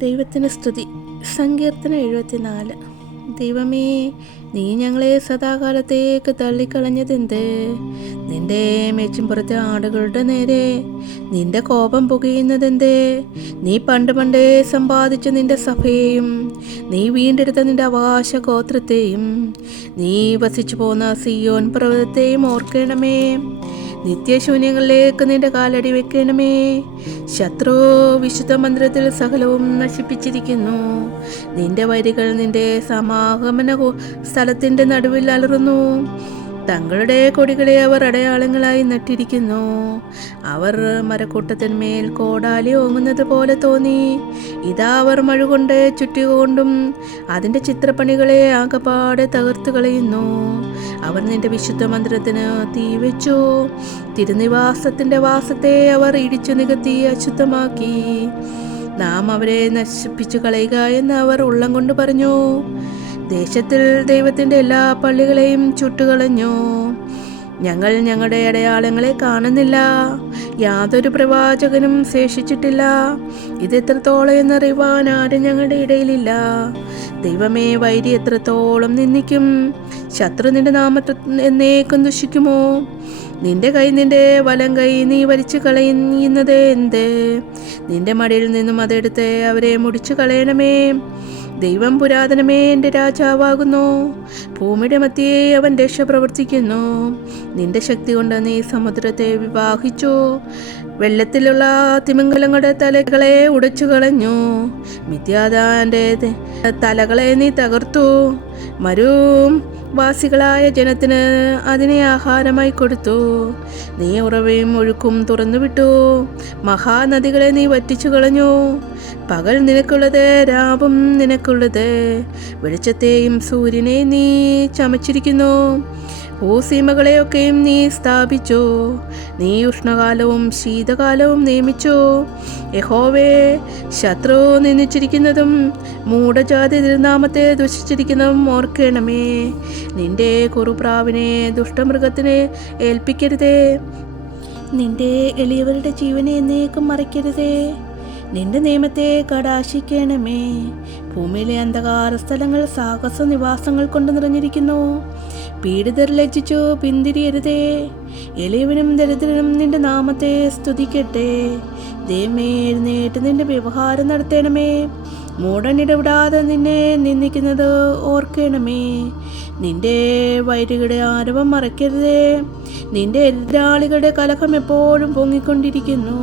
ദൈവത്തിന് സ്തുതി. സങ്കീർത്തനം 74. ദൈവമേ, നീ ഞങ്ങളെ സദാകാലത്തേക്ക് തള്ളിക്കളഞ്ഞതെന്ത്? നിന്റെ മേച്ചിൻപുറത്തെ ആടുകളുടെ നേരെ നിന്റെ കോപം പുകയുന്നതെന്ത്? നീ പണ്ടേ സമ്പാദിച്ച നിന്റെ സഭയെയും നീ വീണ്ടെടുത്ത നിന്റെ അവകാശ ഗോത്രത്തെയും നീ വസിച്ചു പോന്ന സിയോൻ പർവ്വതത്തെയും ഓർക്കണമേ. നിത്യശൂന്യങ്ങളിലേക്ക് നിന്റെ കാലടി വെക്കണമേ. ശത്രു വിശുദ്ധ മന്ദിരത്തിൽ സകലവും നശിപ്പിച്ചിരിക്കുന്നു. നിന്റെ വരികൾ നിന്റെ സമാഗമന സ്ഥലത്തിന്റെ നടുവിൽ അലറുന്നു. തങ്ങളുടെ കൊടികളെ അവർ അടയാളങ്ങളായി നട്ടിരിക്കുന്നു. അവർ മരക്കൂട്ടത്തിന്മേൽ കോടാലി ഓങ്ങുന്നത് പോലെ തോന്നി. ഇതാ അവർ മഴ കൊണ്ട് ചുറ്റുകൊണ്ടും അതിൻ്റെ ചിത്രപ്പണികളെ ആകപ്പാടെ തകർത്തു കളയുന്നു. അവർ നിന്റെ വിശുദ്ധ മന്ദിരത്തിന് തീ വെച്ചു. തിരുനിവാസത്തിൻ്റെ വാസത്തെ അവർ ഇടിച്ചു നികത്തി അശുദ്ധമാക്കി. നാം അവരെ നശിപ്പിച്ചു കളയുക എന്ന് അവർ ഉള്ളം കൊണ്ട് പറഞ്ഞു. ദേശത്തിൽ ദൈവത്തിൻ്റെ എല്ലാ പള്ളികളെയും ചുട്ടുകളഞ്ഞു. ഞങ്ങൾ ഞങ്ങളുടെ അടയാളങ്ങളെ കാണുന്നില്ല. യാതൊരു പ്രവാചകനും ശേഷിച്ചിട്ടില്ല. ഇത് എത്രത്തോളം എന്നറിയുവാൻ ആരും ഞങ്ങളുടെ ഇടയിലില്ല. ദൈവമേ, വൈരി എത്രത്തോളം നിന്ദിക്കും? ശത്രു നിന്റെ നാമത്തെ എന്നേക്കും ദുഷിക്കുമോ? നിന്റെ കൈ, നിന്റെ വലം കൈ നീ വലിച്ചു കളയുന്നത് എന്ത്? നിന്റെ മടിയിൽ നിന്നും അതെടുത്ത് അവരെ മുടിച്ചു കളയണമേ. ദൈവം പുരാതനമേ എൻ്റെ രാജാവാകുന്നു. ഭൂമിയുടെ മധ്യേ അവൻ രക്ഷ പ്രവർത്തിക്കുന്നു. നിന്റെ ശക്തി കൊണ്ട് നീ സമുദ്രത്തെ വിവാഹിച്ചു. വെള്ളത്തിലുള്ള തിമിംഗലങ്ങളുടെ തലകളെ ഉടച്ചു കളഞ്ഞു. മിഥ്യാദാന്റെ തലകളെ നീ തകർത്തു. വാസികളായ ജനത്തിന് അതിനെ ആഹാരമായി കൊടുത്തു. നീ ഉറവയും ഒഴുക്കും തുറന്നുവിട്ടു. മഹാനദികളെ നീ വറ്റിച്ചു കളഞ്ഞു. പകൽ നിനക്കുള്ളത്, രാവും നിനക്കുള്ളത്. വെളിച്ചത്തെയും സൂര്യനെ നീ ചമച്ചിരിക്കുന്നു. ഭൂസീമകളെയൊക്കെയും നീ സ്ഥാപിച്ചു. നീ ഉഷ്ണകാലവും ശീതകാലവും നിയമിച്ചു. യഹോവേ, ശത്രു നിന്ദിച്ചിരിക്കുന്നതും മൂഢജാതി തിരുനാമത്തെ ദുഷിച്ചിരിക്കുന്നതും ഓർക്കണമേ. നിന്റെ കുറുപ്രാവിനെ ദുഷ്ടമൃഗത്തിനെ ഏൽപ്പിക്കരുതേ. നിന്റെ എളിയവരുടെ ജീവനെ എന്നേക്കും മറയ്ക്കരുതേ. നിന്റെ നിയമത്തെ കടാശിക്കണമേ. ഭൂമിയിലെ അന്ധകാര സ്ഥലങ്ങൾ സാഹസ നിവാസങ്ങൾ കൊണ്ട് നിറഞ്ഞിരിക്കുന്നു. പീഡിതർ ലജ്ജിച്ചു പിന്തിരിയരുതേ. എളിയവനും ദരിദ്രനും നിന്റെ നാമത്തെ സ്തുതിക്കട്ടെ. ദൈവമേ, എഴുന്നേറ്റ് നിന്റെ വ്യവഹാരം നടത്തണമേ. മൂടൻ ഇടപെടാതെ നിന്നെ നിന്ദിക്കുന്നത് ഓർക്കണമേ. നിന്റെ വൈരികളുടെ ആരവം മറക്കരുതേ. നിന്റെ എതിരാളികളുടെ കലഹം എപ്പോഴും പൊങ്ങിക്കൊണ്ടിരിക്കുന്നു.